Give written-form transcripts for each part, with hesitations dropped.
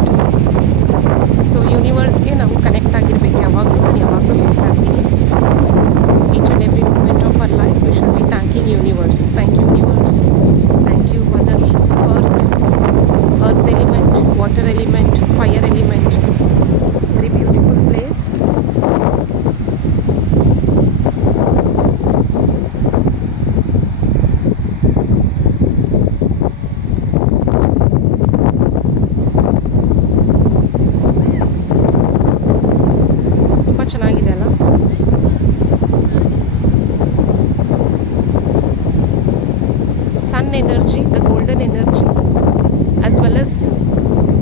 Element. So ಯೂನಿವರ್ಸ್ಗೆ ನಾವು connect ಆಗಿರಬೇಕು ಯಾವಾಗಲೂ. ನಾನು ಯಾವಾಗಲೂ ಹೇಳ್ತಾ ಇದ್ದೀನಿ, each and every moment of our life we should be thanking universe. Thank you universe, thank you mother earth element, water element, fire element. Very beautiful place. ಚೆನ್ನಾಗಿದೆ ಅಲ್ಲ. Sun energy, the golden energy, as well as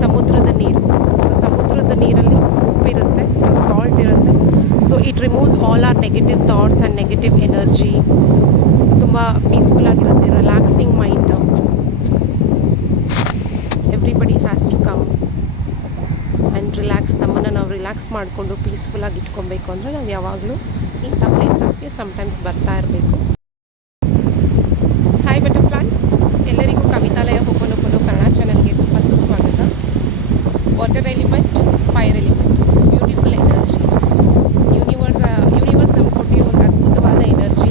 ಸಮುದ್ರದ ನೀರು. So ಸಮುದ್ರದ ನೀರಲ್ಲಿ ಉಪ್ಪಿರುತ್ತೆ, so salt ಇರುತ್ತೆ. So it removes all our negative thoughts and negative energy. ತುಂಬ peaceful ಆಗಿರುತ್ತೆ, relaxing mind. Everybody has to come and relax. ನಮ್ಮನ್ನು ನಾವು ರಿಲ್ಯಾಕ್ಸ್ ಮಾಡಿಕೊಂಡು ಪೀಸ್ಫುಲ್ಲಾಗಿ ಇಟ್ಕೊಬೇಕು ಅಂದರೆ ನಾವು ಯಾವಾಗಲೂ ಇಂಥ ಪ್ಲೇಸಸ್ಗೆ ಸಮ್ಟೈಮ್ಸ್ ಬರ್ತಾ ಇರಬೇಕು. ಹಾಯ್ ಬಟರ್ಫ್ಲೈಸ್, ಎಲ್ಲರಿಗೂ ಕವಿತಾಲಯ ಹೋಗೋನೊಬ್ಬನು ಕನ್ನಡ ಚಾನಲ್ಗೆ ತುಂಬ ಸುಸ್ವಾಗತ. Water element, fire element, beautiful energy. Universe ನಮ್ಗೆ ಕೊಟ್ಟಿರೋ ಒಂದು ಅದ್ಭುತವಾದ ಎನರ್ಜಿ.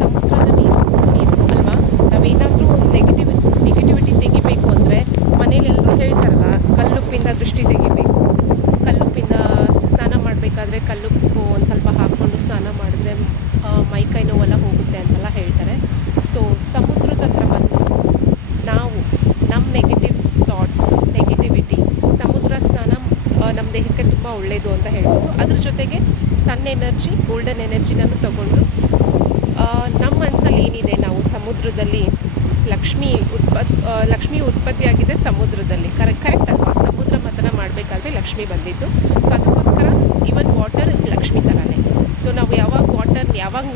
ಸಮುದ್ರದ ನೀರು ಅಲ್ವಾ. ನಾವೇನಾದರೂ ಒಂದು ನೆಗೆಟಿವಿಟಿ ತೆಗಿಬೇಕು ಅಂದರೆ ಮನೇಲಿ ಎಲ್ಲರೂ ಹೇಳ್ತಾರಲ್ಲ, ಕಲ್ಲುಪ್ಪಿಂದ ದೃಷ್ಟಿ ತೆಗಿಬೇಕು, ಕಲ್ಲುಪ್ಪಿಂದ ಸ್ನಾನ ಮಾಡಬೇಕಾದ್ರೆ ಕಲ್ಲುಪ್ಪು ಒಂದು ಸ್ವಲ್ಪ ಹಾಕ್ಕೊಂಡು ಸ್ನಾನ ಮಾಡಿದ್ರೆ ಮೈಕೈ ನೋವೆಲ್ಲ ಹೋಗುತ್ತೆ ಅಂತೆಲ್ಲ ಹೇಳ್ತಾರೆ. ಸೊ ಸಮುದ್ರದ ಹತ್ರ ಬಂದು ನಾವು ನಮ್ಮ ನೆಗೆಟಿವ್ ಥಾಟ್ಸ್, ನೆಗೆಟಿವಿಟಿ, ಸಮುದ್ರ ಸ್ನಾನ ನಮ್ಮ ದೇಹಕ್ಕೆ ತುಂಬ ಒಳ್ಳೆಯದು ಅಂತ ಹೇಳ್ಬೋದು. ಅದ್ರ ಜೊತೆಗೆ ಸನ್ ಎನರ್ಜಿ, ಗೋಲ್ಡನ್ ಎನರ್ಜಿನೂ ತಗೊಂಡು ನಮ್ಮ ಮನಸ್ಸಲ್ಲಿ ಏನಿದೆ, ನಾವು ಸಮುದ್ರದಲ್ಲಿ ಲಕ್ಷ್ಮಿ ಉತ್ಪತ್ತಿಯಾಗಿದೆ ಸಮುದ್ರದಲ್ಲಿ. ಕರೆಕ್ಟ್ ಅಲ್ವಾ. ಸಮುದ್ರ ಮಥನ ಮಾಡಬೇಕಾದ್ರೆ ಲಕ್ಷ್ಮಿ ಬಂದಿದ್ದು. ಸೊ ಅದಕ್ಕೋಸ್ಕರ ಈವನ್ ವಾಟರ್ ಇಸ್ ಲಕ್ಷ್ಮಿ ಥರನೇ. ಸೊ ನಾವು ಯಾವಾಗ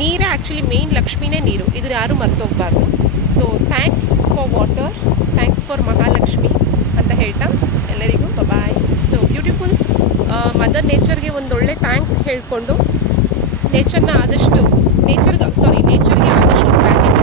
ನೀರೇ ಆ್ಯಕ್ಚುಲಿ ಮೇಯ್ನ್ ಲಕ್ಷ್ಮಿನೇ ನೀರು. ಇದನ್ನು ಯಾರೂ ಮರ್ತೋಗ್ಬಾರ್ದು. So thanks for water, thanks for Mahalakshmi ಅಂತ ಹೇಳ್ತಾ ಎಲ್ಲರಿಗೂ ಬಾಯ್. ಸೊ ಬ್ಯೂಟಿಫುಲ್ ಮದರ್ ನೇಚರ್ಗೆ ಒಂದೊಳ್ಳೆ ಥ್ಯಾಂಕ್ಸ್ ಹೇಳಿಕೊಂಡು ನೇಚರ್ಗೆ ಆದಷ್ಟು ಗ್ರ್ಯಾಟಿಟ್ಯೂಡ್